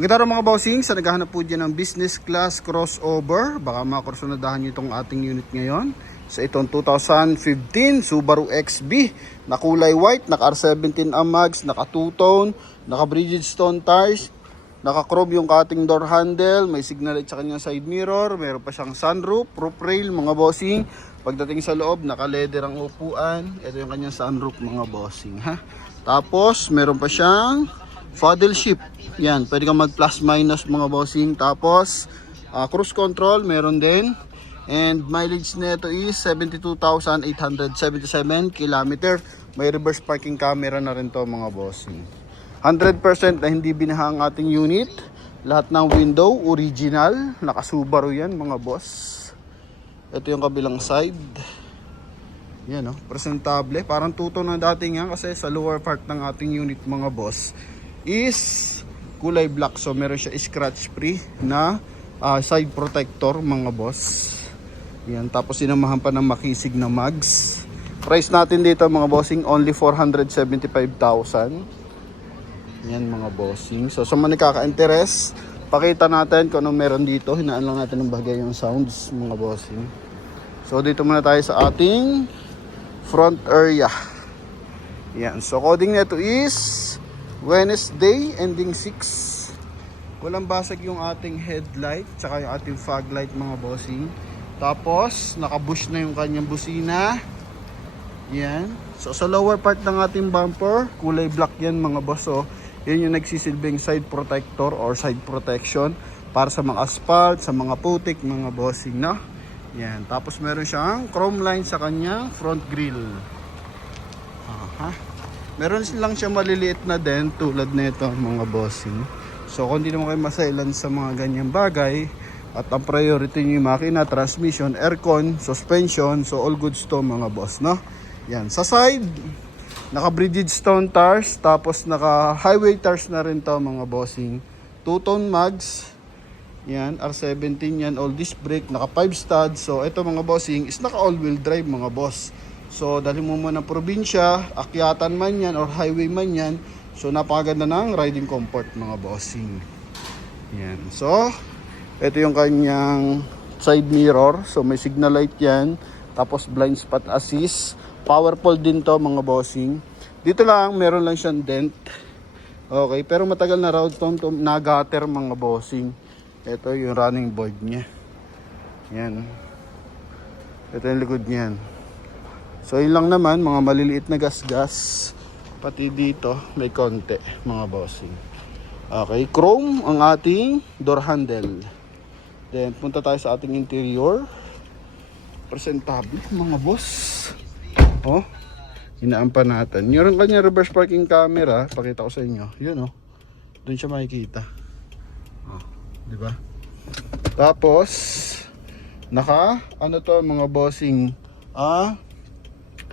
Maganda rin mga bossing, sa naghahanap po dyan ng business class crossover, baka makursunadahan nyo itong ating unit ngayon. Sa itong 2015 Subaru XB na kulay white, naka R17 ang mags, naka two-tone, naka Bridgestone tires, naka chrome yung cutting door handle, may signal light sa kanyang side mirror, meron pa siyang sunroof, roof rail mga bossing. Pagdating sa loob, naka leather ang upuan, ito yung kanyang sunroof mga bossing ha. Tapos meron pa siyang paddle shift. Yan, pwede kang mag plus minus mga bossing. Tapos cruise control meron din. And mileage nito is 72,877 km. May reverse parking camera na rin to mga bossing. 100% na hindi binaha ang ating unit. Lahat ng window original, naka Subaru yan mga boss. Ito yung kabilang side. Yan o, presentable. Parang tuto na dating yan kasi sa lower part ng ating unit mga boss is kulay black. So meron siya scratch free na side protector mga boss. Yan, tapos sinamahan pa ng makisig na mags. Price natin dito mga bossing only 475,000. Yan mga bossing. So sa mga nakaka-interest, pakita natin kung ano meron dito. Hinaan lang natin ng bagay yung sounds mga bossing. So dito muna tayo sa ating front area. Yan, so coding nito is Wednesday ending 6. Walang basag yung ating headlight tsaka yung ating fog light mga bossing. Tapos naka-bush na yung kanyang busina. Yan. So sa lower part ng ating bumper, kulay black yan mga boss. So yan yung nagsisilbing side protector or side protection para sa mga asphalt, sa mga putik mga bossing, no? Yan. Tapos meron siyang chrome line sa kanyang front grille. Meron lang siya maliliit na dent tulad nito mga bossing. So kung hindi naman kayo masailan sa mga ganyang bagay at ang priority nyo yung makina, transmission, aircon, suspension, so all goods to mga boss, no? Yan. Sa side, naka Bridgestone tires, tapos naka highway tires na rin to mga bossing. Two-tone mags. Yan, R17 yan, all disc brake, naka 5 studs. So ito mga bossing is naka all-wheel drive mga boss. So dahil mo muna ng probinsya, akyatan man yan or highway man yan, so napakaganda ng riding comfort mga bossing. Yan. So ito yung kanyang side mirror. So may signal light yan, tapos blind spot assist. Powerful din to mga bossing. Dito lang meron lang siyang dent. Okay, pero matagal na raw to na-gutter mga bossing. Ito yung running board niya. Yan. Ito yung likod niyan. So yun lang naman, mga maliliit na gas-gas. Pati dito may konti mga bossing. Okay, chrome ang ating door handle. Then punta tayo sa ating interior. Presentable mga boss. Oh, hinaan pa natin. Yung kanya reverse parking camera, pakita ko sa inyo. Yun oh. Doon siya makikita. Oh, di ba? Tapos naka ano to mga bossing?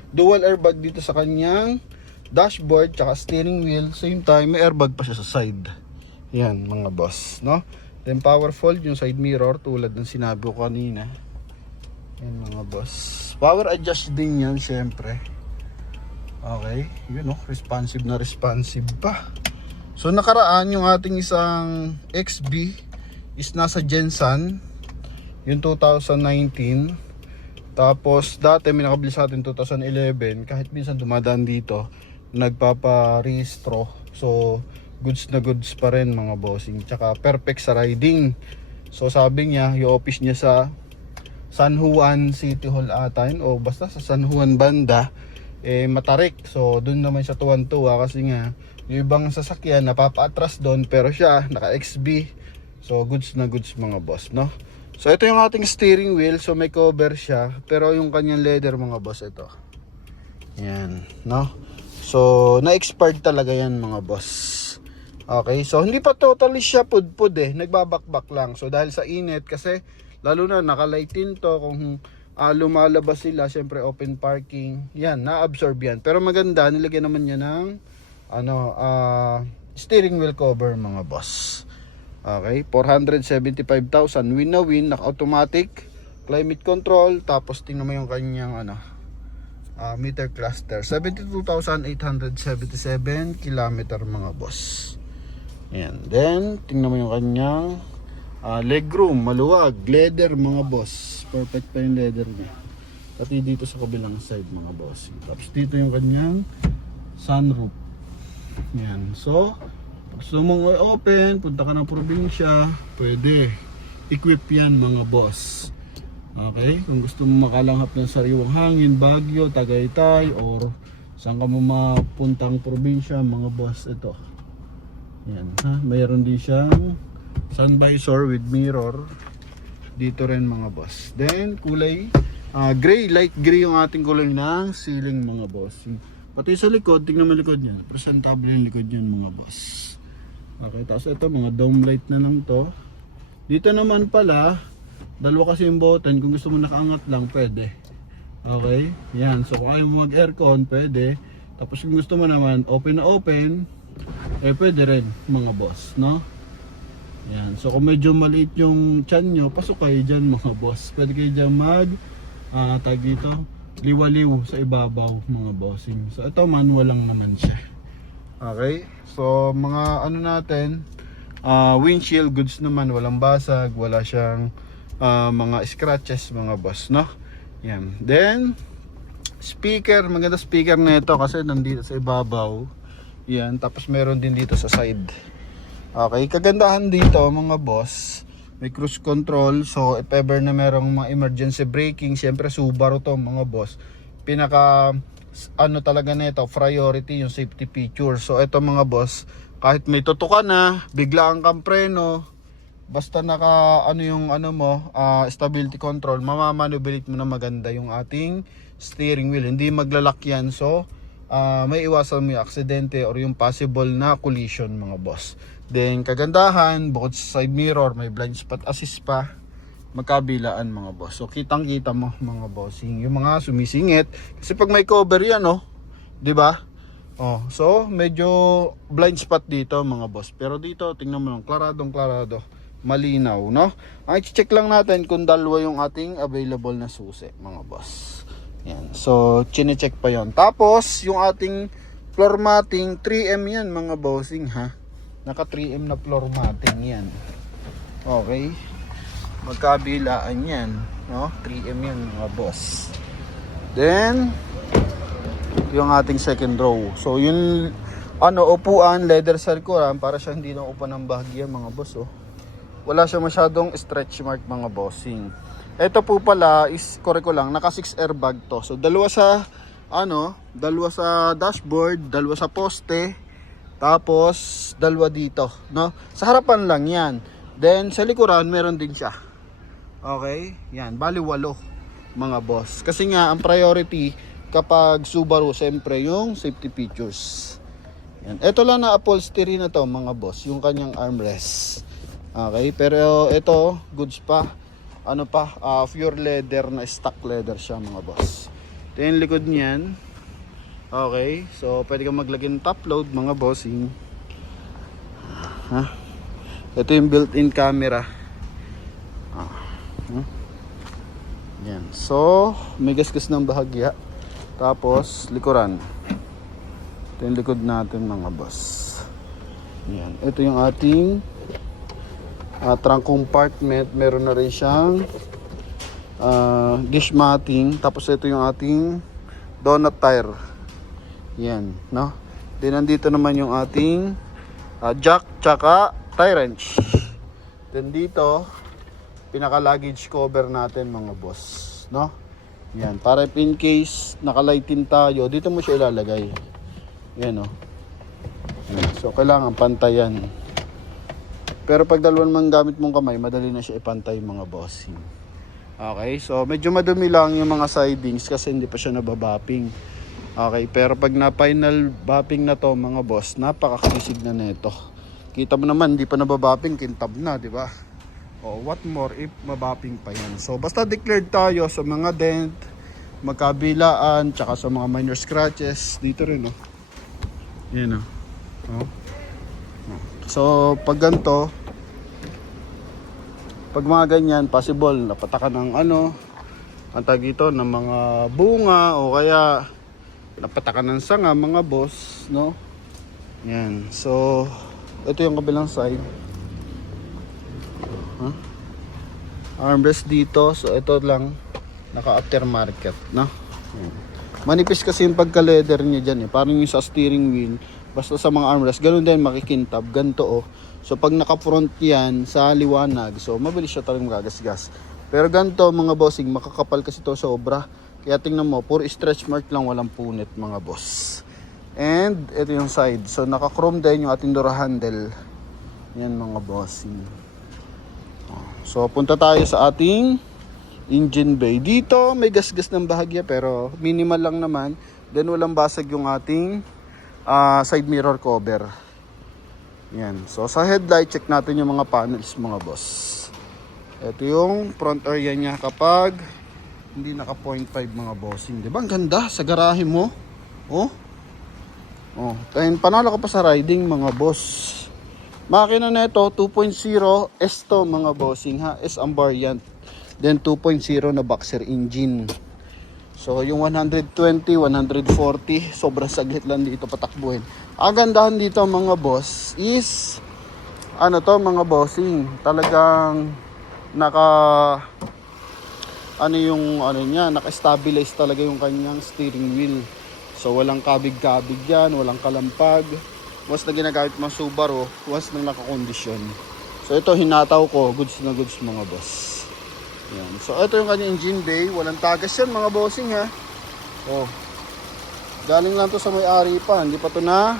Dual airbag dito sa kanyang dashboard tsaka steering wheel. Same time may airbag pa siya sa side. Yan mga boss, no? Then powerful yung side mirror tulad ng sinabi ko kanina. Yan mga boss. Power adjust din yan syempre. Okay, yun no, responsive na responsive pa. So nakaraan yung ating isang XB is nasa Gensan yung 2019. Tapos dati may nakabili sa atin 2011. Kahit minsan dumadaan dito, nagpapa-rehistro. So goods na goods pa rin mga bossing. Tsaka perfect sa riding. So sabi niya, yung office niya sa San Juan City Hall ata yun, o basta sa San Juan banda, Matarik. So doon naman siya tuwan-tuwa kasi nga yung ibang sasakyan napapa-atras doon, pero siya naka XB. So goods na goods mga boss, no? So ito yung ating steering wheel. So may cover siya, pero yung kanyang leather mga boss ito. Yan, no? So na-expired talaga yan mga boss. Okay, so hindi pa totally siya pudpud nagbabakbak lang. So dahil sa init, kasi lalo na nakalightin to, kung lumalabas sila, syempre open parking, yan, na-absorb yan. Pero maganda, nilagyan naman niya ng steering wheel cover mga boss. Okay, 475,000 win na win, naka-automatic, climate control, tapos tingnan mo yung kanyang meter cluster, 72,877 kilometer mga boss. Ayan. Then, tingnan mo yung kanyang legroom, maluwag, leather mga boss. Perfect pa yung leather niya. Pati dito sa kabilang side mga boss. Tapos dito yung kanyang sunroof. Ayan. So, pag gusto mong open, punta ka ng probinsya, pwede. Equip yan mga boss. Okay? Kung gusto mo makalanghap ng sariwang hangin, Baguio, Tagaytay, or saan ka mo mapuntang probinsya mga boss, ito. Yan, ha? Mayroon din siyang sun visor with mirror. Dito rin mga boss. Then, kulay gray, light gray yung ating kulay ng ceiling mga boss. Pati sa likod, tingnan mo likod niya. Presentable yung likod niyan mga boss. Okay, tapos ito mga dome light na lang to. Dito naman pala, dalawa kasi yung button. Kung gusto mo nakaangat lang, pwede. Okay, yan. So kung ayaw mo mag-aircon, pwede. Tapos kung gusto mo naman, open na open, pwede rin mga boss, no? Yan. So kung medyo maliit yung tiyan nyo, pasok kayo dyan mga boss. Pwede kayo dyan tag dito, liwaliw sa ibabaw mga bossing. So ito manual lang naman siya. Okay, so mga ano natin, windshield goods naman, walang basag, wala siyang mga scratches mga boss, no? Yan. Then speaker, maganda speaker na ito kasi nandito sa ibabaw. Yan, tapos meron din dito sa side. Okay, kagandahan dito mga boss, may cruise control. So if ever na merong mga emergency braking, syempre Subaru to mga boss, pinaka ano talaga nito, priority yung safety feature. So ito mga boss, kahit may tutukan na, biglaan kang preno, basta naka ano yung ano mo, stability control, mamamaneuverate mo na maganda yung ating steering wheel, hindi maglalak yan. So may iwasan mo yung aksidente or yung possible na collision mga boss. Then kagandahan, bukod sa side mirror, may blind spot assist pa, magkabilaan mga boss. So kitang kita mo mga bossing yung mga sumisingit kasi pag may cover yan, oh, di ba? Oh, so medyo blind spot dito mga boss. Pero dito tingnan mo lang, klaradong klarado, malinaw, no? Ang i-check lang natin kung dalawa yung ating available na susi mga boss. Yan. So chine-check pa yon. Tapos yung ating floor matting 3M yan mga bossing, ha. Naka 3M na floor matting yan. Okay. Magkabilaan yan, no? 3M yan mga boss. Then yung ating second row. So yung ano, upuan, leather sa likuran para siya hindi na upan ng bahagya mga boss, oh. Wala siya masyadong stretch mark mga bossing. Ito po pala is, korek ko lang, naka 6 airbag to. So dalawa sa ano, dalawa sa dashboard, dalawa sa poste, tapos dalawa dito, no? Sa harapan lang yan. Then sa likuran meron din siya. Okay? Yan, bali 8 mga boss. Kasi nga ang priority kapag Subaru, siyempre yung safety features. Yan. Ito lang na upholstery na to mga boss, yung kanyang armrest. Okay, pero ito goods pa. Ano pa, pure leather na stock leather siya mga boss. Ito yung likod niyan. Okay, so pwede kang maglagay ng top load mga bossing. Ito yung built-in camera. Yan. So may gasgas ng bahagya. Tapos likuran. Ito yung likod natin mga boss. Yan. Ito yung ating trunk compartment. Meron na rin siyang dish matting. Tapos ito yung ating donut tire. Yan, no? Then nandito naman yung ating jack tsaka tie wrench. Then dito pinaka luggage cover natin mga boss, no? Yan, para if in case nakalightin tayo, dito mo siya ilalagay. Yan, no? Yan. So kailangan pantayan. Pero pag dalawan man gamit mong kamay, madali na siya ipantay mga bossing. Okay, so medyo madumi lang yung mga sidings kasi hindi pa siya nababapping. Okay, pero pag na final bapping na to mga boss, napakakisig na nito. Kita mo naman, hindi pa nababapping, kintab na, di ba? O what more if mabapping pa yan. So basta declared tayo sa mga dent, magkabilaan, tsaka sa mga minor scratches. Dito rin, oh. Yan, oh. So pag ganito, pag mga ganyan, possible napatakan ng ano, ang tag ito, ng mga bunga o kaya napatakan ng sanga mga boss, no? Yan. So ito yung kabilang side. Huh? Armrest dito. So ito lang naka aftermarket, no? Manipis kasi yung pagka-leather niya dyan eh. Parang yung sa steering wheel. Basta sa mga armrest, ganoon din makikintab. Ganito oh. So pag naka-front yan sa liwanag, so mabilis siya talagang magagasgas. Pero ganito mga bossing, makakapal kasi to sobra. Kaya tingnan mo, puro stretch mark lang, walang punit mga boss. And ito yung side. So naka-chrome din yung ating door handle. Yan mga bossing. So punta tayo sa ating engine bay. Dito may gasgas ng bahagya pero minimal lang naman. Then walang basag yung ating side mirror cover. Yan. So sa headlight, check natin yung mga panels mga boss. Ito yung front area niya kapag hindi naka 0.5 mga bossing. Diba ang ganda sa garahe mo? Oh. Oh, panalo ka pa sa riding mga boss. Makina na ito 2.0 S to mga bossing ha. S ang variant. Then 2.0 na boxer engine. So yung 120, 140 sobrang saglit lang dito patakbuhin. Ang gandahan dito mga boss is ano to mga bossing, talagang naka-stabilize talaga yung kanyang steering wheel. So walang kabig-kabig yan, walang kalampag. Once na ginagamit mga Subaru, once na nakakondisyon. So ito hinataw ko, goods na goods mga boss. Yan. So ito yung kanyang engine bay, walang tagas yan mga bossing ha. Oh. Galing lang to sa may-ari pa, hindi pa to na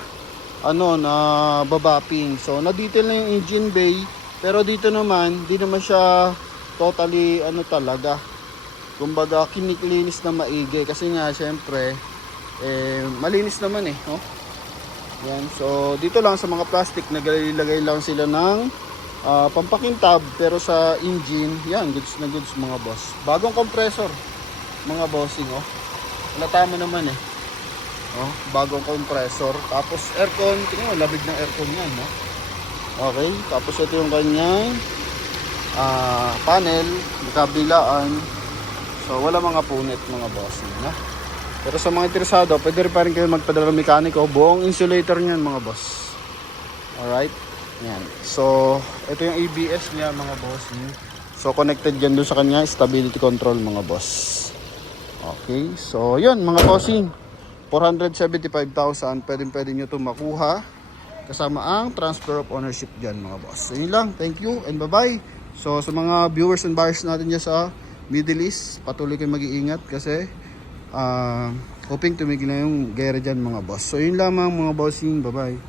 babapping. So na-detail na yung engine bay, pero dito naman, hindi naman siya totally talaga. Kumbaga kiniklinis na maigi kasi nga syempre malinis naman eh, oh. Yan. So dito lang sa mga plastic naglagay lang sila ng pampakintab, pero sa engine, yan, goods na goods mga boss. Bagong compressor, mga bossing, oh. Halata mo naman eh. Oh, bagong compressor. Tapos aircon, tingnan mo, labig ng aircon yan, no? Okay, tapos ito yung kanyang panel, kabilaan. So wala mga punit mga bossing, no? Pero sa mga interesado, pwede rin pa rin kayo magpadala ng mekaniko. Buong insulator niyan mga boss. Alright. Yan. So, ito yung ABS niya mga boss. So, connected yan doon sa kanya. Stability control mga boss. Okay. So, yun mga bossing. 475,000. Pwede nyo ito makuha. Kasama ang transfer of ownership dyan mga boss. So, yun lang. Thank you and bye-bye. So, sa mga viewers and buyers natin dyan sa Middle East, patuloy kayo mag-iingat kasi hoping tumigil na yung gera dyan mga boss. So, yun lamang mga bossing. Bye-bye.